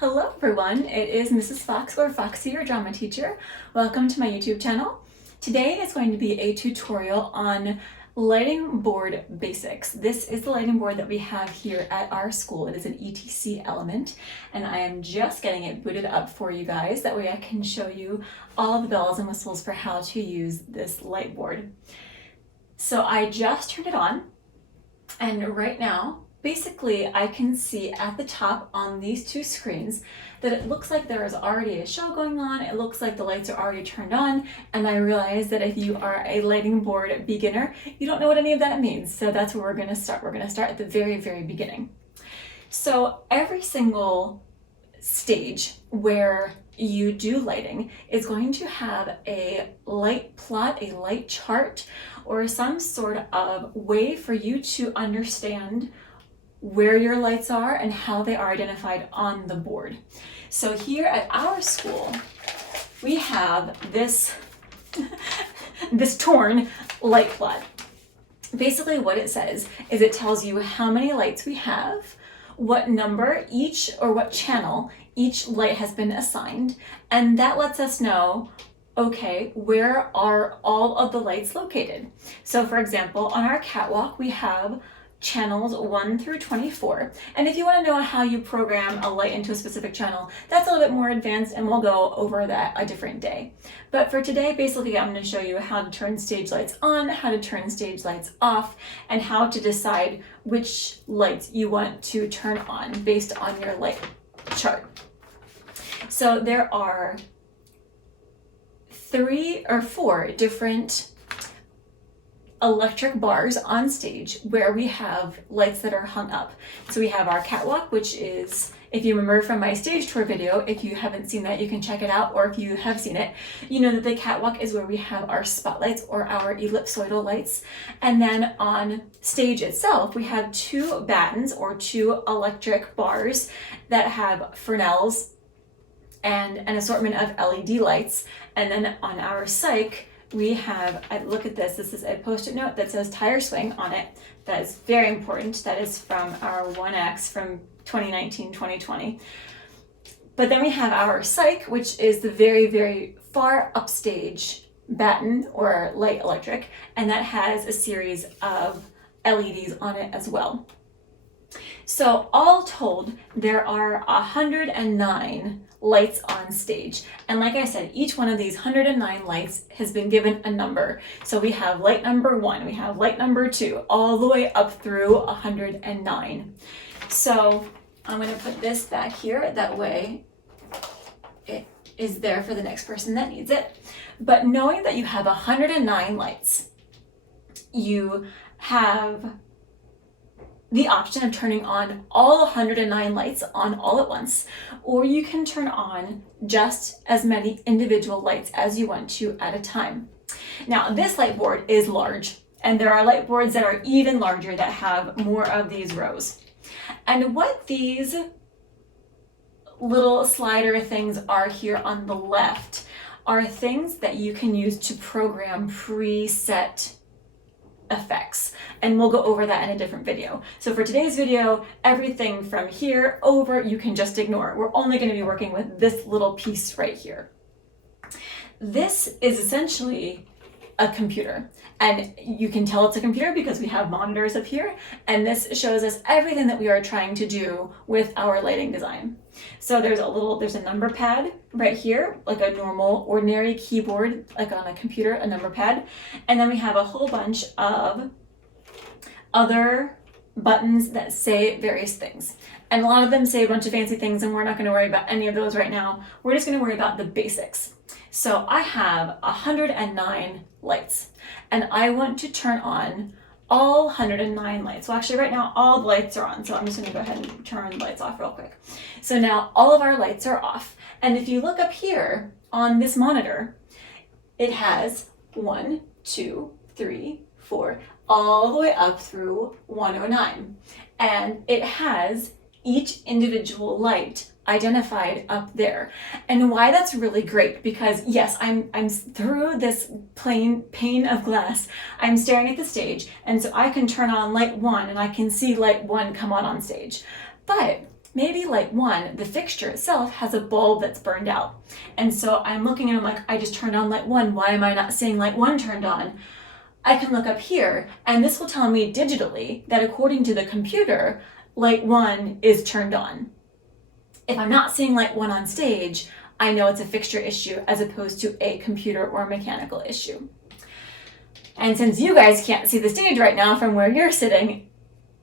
Hello everyone, it is Mrs. Fox or Foxy, your drama teacher. Welcome to my YouTube channel. Today is going to be a tutorial on lighting board basics. This is the lighting board that we have here at our school. It is an ETC element and I am just getting it booted up for you guys. That way I can show you all the bells and whistles for how to use this light board. So I just turned it on and right now basically, I can see at the top on these two screens that it looks like there is already a show going on. It looks like the lights are already turned on. And I realize that if you are a lighting board beginner, you don't know what any of that means. So that's where we're going to start. We're going to start at the very, very beginning. So every single stage where you do lighting is going to have a light plot, a light chart, or some sort of way for you to understand where your lights are and how they are identified on the board. So here at our school, we have this, this torn light plot. Basically what it says is it tells you how many lights we have, what number each or what channel each light has been assigned, and that lets us know, okay, where are all of the lights located? So for example, on our catwalk, we have channels 1 through 24. And if you want to know how you program a light into a specific channel, that's a little bit more advanced and we'll go over that a different day. But for today, basically I'm going to show you how to turn stage lights on, how to turn stage lights off, and how to decide which lights you want to turn on based on your light chart. So there are 3 or 4 different electric bars on stage where we have lights that are hung up. So we have our catwalk, which is, if you remember from my stage tour video, if you haven't seen that, you can check it out, or if you have seen it, you know that the catwalk is where we have our spotlights or our ellipsoidal lights. And then on stage itself, we have 2 battens or 2 electric bars that have Fresnels and an assortment of LED lights. And then on our psych, we have, look at this, this is a post-it note that says tire swing on it. That is very important. That is from our 1X from 2019-2020. But then we have our psych, which is the very, very far upstage batten or light electric, and that has a series of LEDs on it as well. So all told, there are 109 lights on stage. And like I said, each one of these 109 lights has been given a number. So we have light number 1, we have light number 2, all the way up through 109. So I'm going to put this back here. That way it is there for the next person that needs it. But knowing that you have 109 lights, you have the option of turning on all 109 lights on all at once, or you can turn on just as many individual lights as you want to at a time. Now, this light board is large, and there are light boards that are even larger that have more of these rows. And what these little slider things are here on the left are things that you can use to program preset effects, and we'll go over that in a different video. So for today's video, everything from here over you can just ignore. We're only going to be working with this little piece right here. This is essentially a computer, and you can tell it's a computer because we have monitors up here, and this shows us everything that we are trying to do with our lighting design. So there's a number pad right here, like a normal ordinary keyboard, like on a computer, a number pad. And then we have a whole bunch of other buttons that say various things. And a lot of them say a bunch of fancy things, and we're not going to worry about any of those right now. We're just going to worry about the basics. So I have 109 lights, and I want to turn on all 109 lights. Well, actually right now all the lights are on, so I'm just gonna go ahead and turn the lights off real quick. So now all of our lights are off. And if you look up here on this monitor, it has 1, 2, 3, 4, all the way up through 109. And it has each individual light identified up there. And why that's really great, because yes, I'm through this pane of glass, I'm staring at the stage, and so I can turn on light 1 and I can see light 1 come on stage. But maybe light 1, the fixture itself has a bulb that's burned out. And so I'm looking and I'm like, I just turned on light 1. Why am I not seeing light 1 turned on? I can look up here and this will tell me digitally that according to the computer, light 1 is turned on. If I'm not seeing light 1 on stage, I know it's a fixture issue as opposed to a computer or mechanical issue. And since you guys can't see the stage right now from where you're sitting,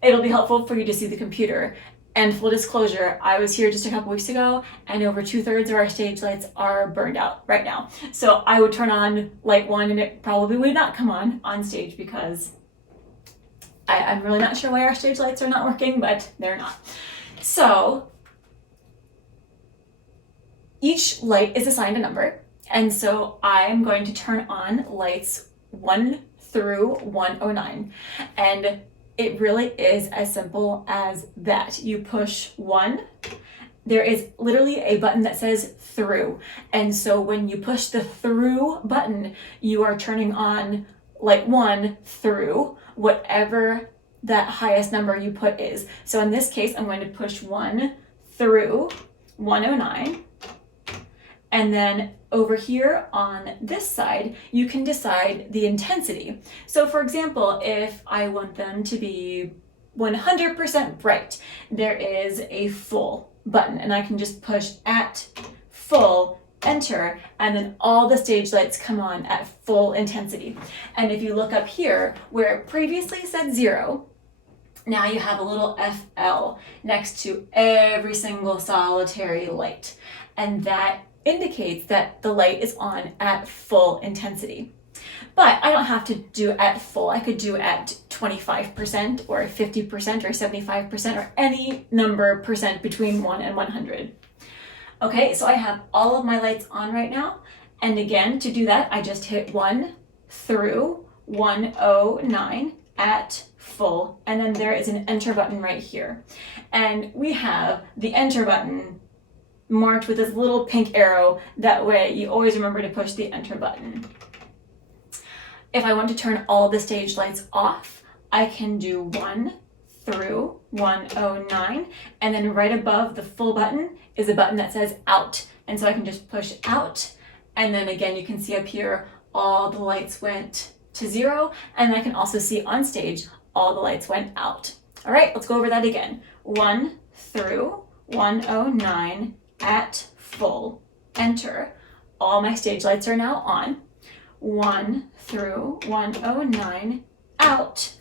it'll be helpful for you to see the computer. And full disclosure, I was here just a couple weeks ago and over 2/3 of our stage lights are burned out right now. So I would turn on light 1 and it probably would not come on stage because I'm really not sure why our stage lights are not working, but they're not. So each light is assigned a number. And so I'm going to turn on lights 1 through 109. And it really is as simple as that. You push 1. There is literally a button that says through. And so when you push the through button, you are turning on light 1 through whatever that highest number you put is. So in this case, I'm going to push 1 through 109. And then over here on this side, you can decide the intensity. So for example, if I want them to be 100% bright, there is a full button and I can just push at full, enter, and then all the stage lights come on at full intensity. And if you look up here where it previously said 0, now you have a little FL next to every single solitary light. And that indicates that the light is on at full intensity. But I don't have to do at full. I could do at 25% or 50% or 75% or any number percent between 1 and 100. Okay, so I have all of my lights on right now. And again, to do that, I just hit 1 through 109 at full. And then there is an enter button right here. And we have the enter button marked with this little pink arrow. That way you always remember to push the enter button. If I want to turn all the stage lights off, I can do 1 through 109, and then right above the full button is a button that says out. And so I can just push out, and then again you can see up here all the lights went to 0, and I can also see on stage all the lights went out. All right, let's go over that again. 1 through 109 at full, enter. All my stage lights are now on. 1 through 109 out.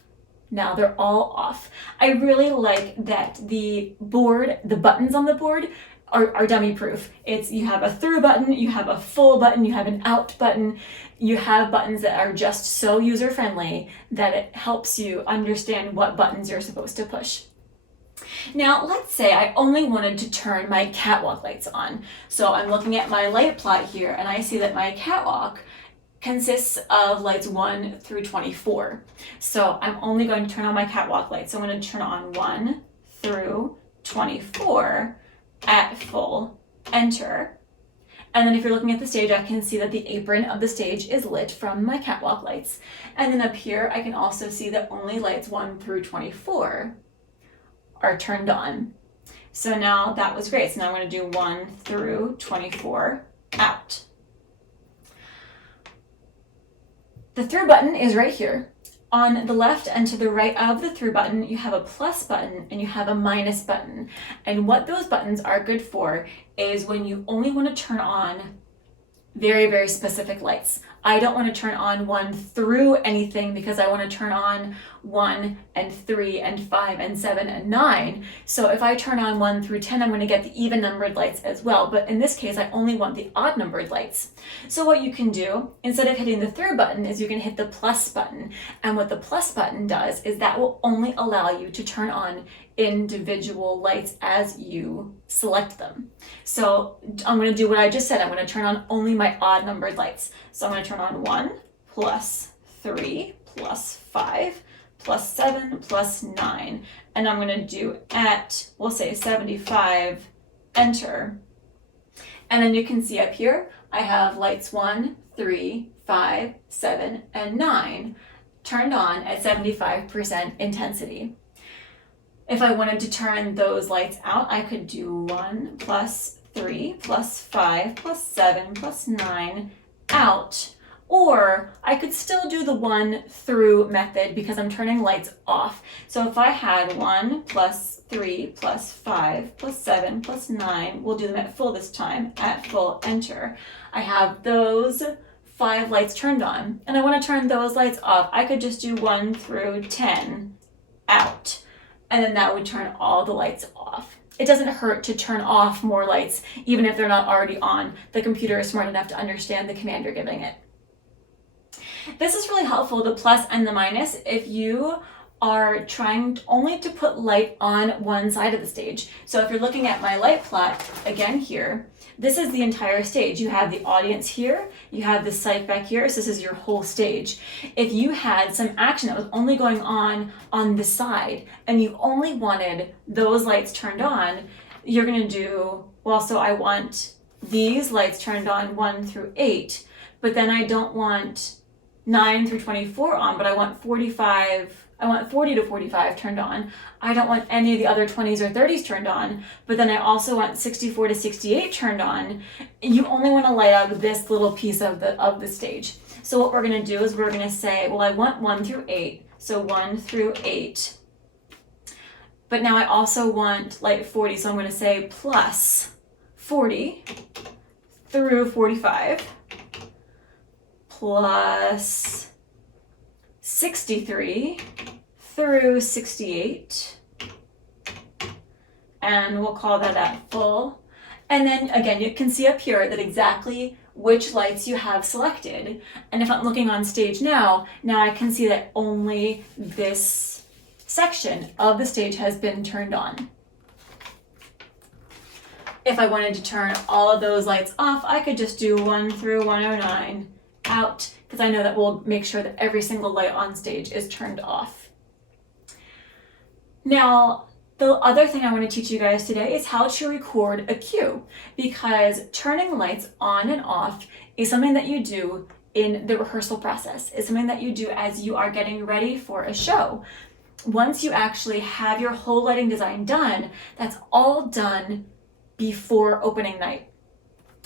Now they're all off. I really like that the buttons on the board are dummy proof. You have a through button, you have a full button, you have an out button. You have buttons that are just so user friendly that it helps you understand what buttons you're supposed to push. Now, let's say I only wanted to turn my catwalk lights on. So I'm looking at my light plot here and I see that my catwalk consists of lights 1 through 24. So I'm only going to turn on my catwalk lights. So I'm going to turn on 1 through 24 at full, enter. And then if you're looking at the stage, I can see that the apron of the stage is lit from my catwalk lights. And then up here, I can also see that only lights 1 through 24 are turned on. So now that was great. So now I'm going to do 1 through 24 out. The through button is right here. On the left and to the right of the through button, you have a plus button and you have a minus button. And what those buttons are good for is when you only want to turn on very, very specific lights. I don't want to turn on 1 through anything because I want to turn on 1 and 3 and 5 and 7 and 9. So if I turn on 1 through 10, I'm going to get the even numbered lights as well. But in this case, I only want the odd numbered lights. So what you can do, instead of hitting the through button, is you can hit the plus button. And what the plus button does is that will only allow you to turn on individual lights as you select them. So I'm going to do what I just said. I'm going to turn on only my odd numbered lights. So I'm going to turn on 1 plus 3 plus 5 plus 7 plus 9. And I'm going to do at, we'll say 75, enter. And then you can see up here, I have lights 1, 3, 5, 7, and 9 turned on at 75% intensity. If I wanted to turn those lights out, I could do 1 plus 3 plus 5 plus 7 plus 9 out. Or I could still do the 1 through method because I'm turning lights off. So if I had 1 plus 3 plus 5 plus 7 plus 9, we'll do them at full this time, at full, enter. I have those 5 lights turned on, and I want to turn those lights off. I could just do 1 through 10 out. And then that would turn all the lights off. It doesn't hurt to turn off more lights, even if they're not already on. The computer is smart enough to understand the command you're giving it. This is really helpful, the plus and the minus, if you are trying only to put light on one side of the stage. So if you're looking at my light plot, again here, this is the entire stage. You have the audience here, you have the site back here, so this is your whole stage. If you had some action that was only going on this side, and you only wanted those lights turned on, you're gonna do, well, so I want these lights turned on 1 through 8, but then I don't want 9 through 24 on, but I want 40 to 45 turned on. I don't want any of the other 20s or 30s turned on, but then I also want 64 to 68 turned on. You only want to light up this little piece of the stage. So what we're going to do is we're going to say, well, I want 1 through 8, so 1 through 8. But now I also want light 40, so I'm going to say plus 40 through 45 plus 63 through 68, and we'll call that at full. And then again, you can see up here that exactly which lights you have selected. And if I'm looking on stage now I can see that only this section of the stage has been turned on. If I wanted to turn all of those lights off, I could just do 1 through 109 out, because I know that we'll make sure that every single light on stage is turned off. Now, the other thing I want to teach you guys today is how to record a cue, because turning lights on and off is something that you do in the rehearsal process. It's something that you do as you are getting ready for a show. Once you actually have your whole lighting design done, that's all done before opening night.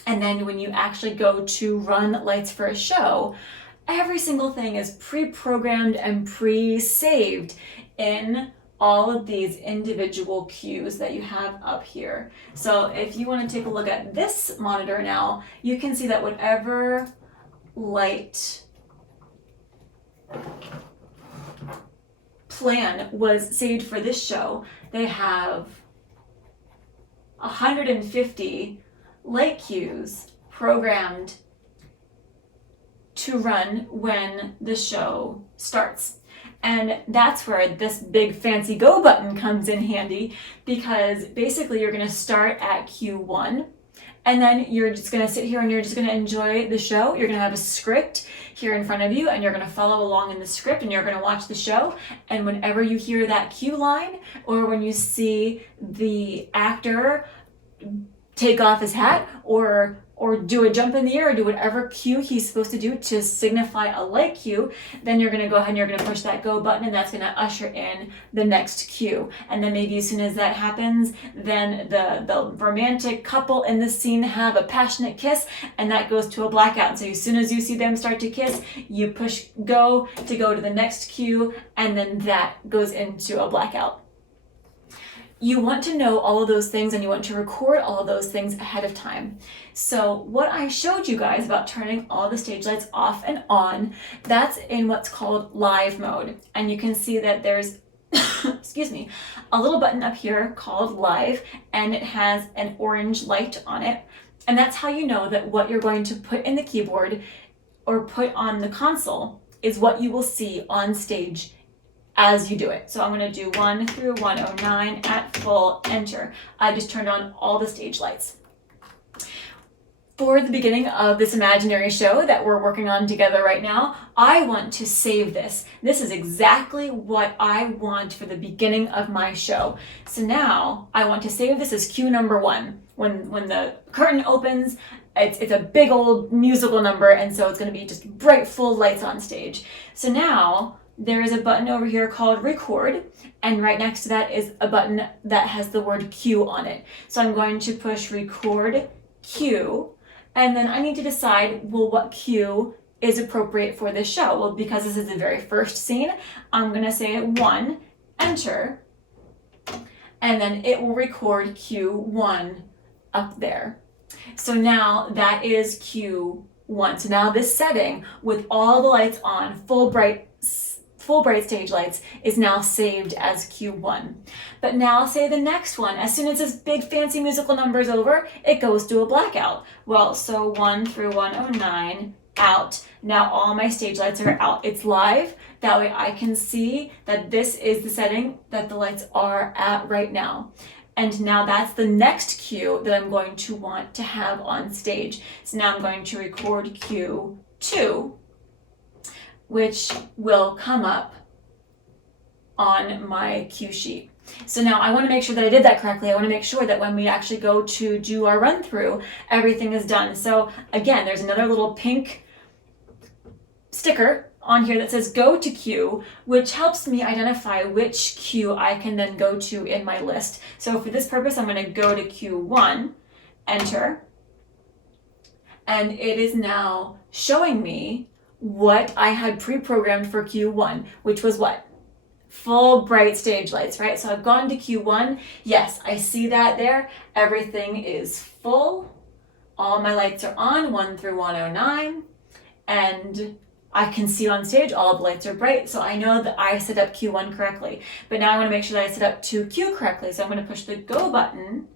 And then when you actually go to run lights for a show, every single thing is pre-programmed and pre-saved in all of these individual cues that you have up here. So if you want to take a look at this monitor now, you can see that whatever light plan was saved for this show, they have 150 light cues programmed to run when the show starts. And that's where this big fancy go button comes in handy, because basically you're going to start at cue 1, and then you're just going to sit here and you're just going to enjoy the show. You're going to have a script here in front of you, and you're going to follow along in the script, and you're going to watch the show. And whenever you hear that cue line, or when you see the actor take off his hat or do a jump in the air, or do whatever cue he's supposed to do to signify a light cue, then you're going to go ahead and you're going to push that go button, and that's going to usher in the next cue. And then maybe as soon as that happens, then the romantic couple in the scene have a passionate kiss, and that goes to a blackout. And so as soon as you see them start to kiss, you push go to go to the next cue, and then that goes into a blackout. You want to know all of those things, and you want to record all of those things ahead of time. So what I showed you guys about turning all the stage lights off and on, that's in what's called live mode. And you can see that there's excuse me, a little button up here called live, and it has an orange light on it. And that's how you know that what you're going to put in the keyboard or put on the console is what you will see on stage as you do it. So I'm going to do 1 through 109 at full, enter. I just turned on all the stage lights. For the beginning of this imaginary show that we're working on together right now, I want to save this. This is exactly what I want for the beginning of my show. So now I want to save this as cue number 1. When the curtain opens, it's a big old musical number, and so it's going to be just bright full lights on stage. So now there is a button over here called record, and right next to that is a button that has the word Q on it. So I'm going to push record Q, and then I need to decide, well, what Q is appropriate for this show. Well, because this is the very first scene, I'm gonna say 1, enter, and then it will record Q1 up there. So now that is Q1. So now this setting with all the lights on, full bright stage lights, is now saved as Q1. But now say the next one, as soon as this big fancy musical number is over, it goes to a blackout. Well, so 1 through 109, out. Now all my stage lights are out. It's live. That way I can see that this is the setting that the lights are at right now. And now that's the next cue that I'm going to want to have on stage. So now I'm going to record Q2, which will come up on my cue sheet. So now I want to make sure that I did that correctly. I want to make sure that when we actually go to do our run through, everything is done. So again, there's another little pink sticker on here that says go to cue, which helps me identify which cue I can then go to in my list. So for this purpose, I'm going to go to Q1, enter, and it is now showing me what I had pre-programmed for Q1, which was what? Full bright stage lights, right? So I've gone to Q1. Yes, I see that there. Everything is full. All my lights are on, 1 through 109, and I can see on stage all the lights are bright, so I know that I set up Q1 correctly. But now I want to make sure that I set up 2Q correctly, so I'm going to push the go button,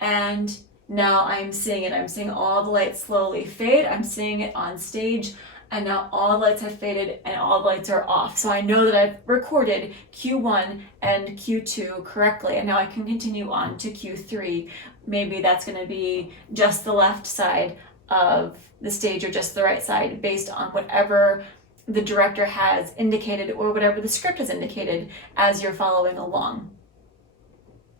and now I'm seeing it. I'm seeing all the lights slowly fade. I'm seeing it on stage, and now all the lights have faded and all the lights are off. So I know that I've recorded Q1 and Q2 correctly, and now I can continue on to Q3. Maybe that's going to be just the left side of the stage or just the right side based on whatever the director has indicated or whatever the script has indicated as you're following along.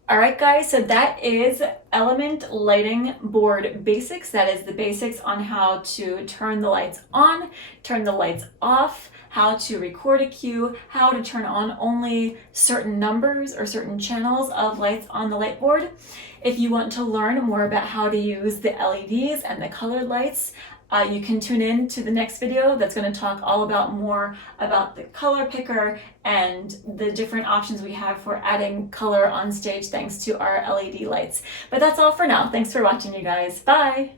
All right, guys, so that is Element Lighting Board Basics. That is the basics on how to turn the lights on, turn the lights off, how to record a cue, how to turn on only certain numbers or certain channels of lights on the light board. If you want to learn more about how to use the LEDs and the colored lights, you can tune in to the next video that's going to talk all about more about the color picker and the different options we have for adding color on stage thanks to our LED lights. But that's all for now. Thanks for watching, you guys. Bye!